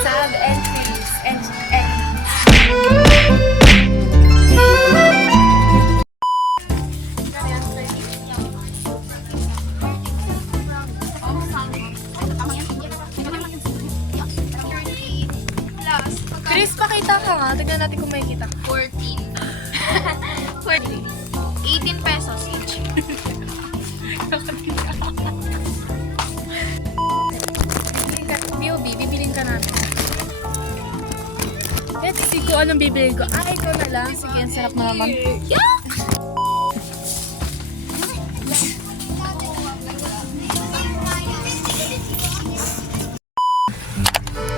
Sab and Chris and Chris, pakita ka nga. Tignan natin kung may kita. 14. 14. 18 pesos each. B.O.B. bibilin ka natin. Let's see kung anong bibilin ko. Ah, ikaw na lang. Sige, ang sarap na naman. Yeah!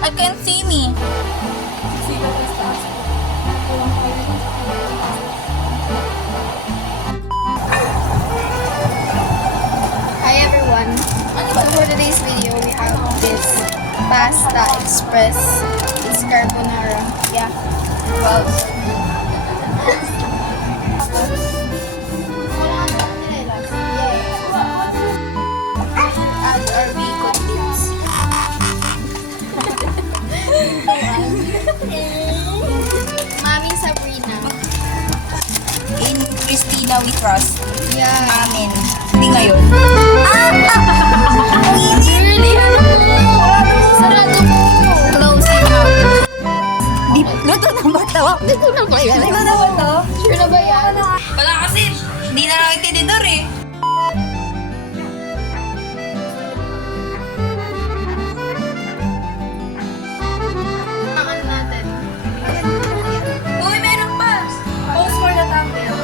I can see me. Hi everyone. So for today's video, we have this pasta express. It's carbonara. Yeah. Wow. As our bacon dips. Mami Sabrina. In Christina we trust. Yeah. Amin. Hindi ngayon. Really? Sarado mo. Close your mouth. Luto na ba ito? Dito na ba yan? Luto na ba ito? Sure na ba yan? Wala kasi. Hindi na lang itididor eh. Ano natin? Uy, meron pa. Pause for the thumbnail.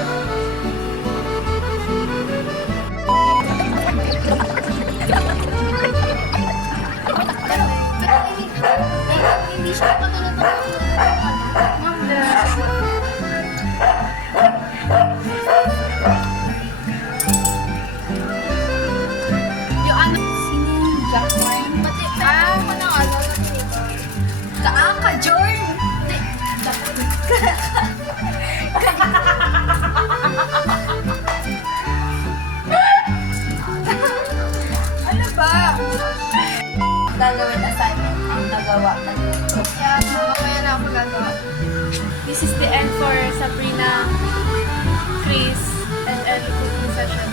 Hindi siya patulad ng Yung ano? Sino yung Jack Wine? Pati ako na alala ko. Kaan ka, Jorn. Ano ba? Gagawin assignment ang nagawa ng Yeah, mamaya na ako gagawa. This is the end for Sabrina, Chris, and Ellie cooking session.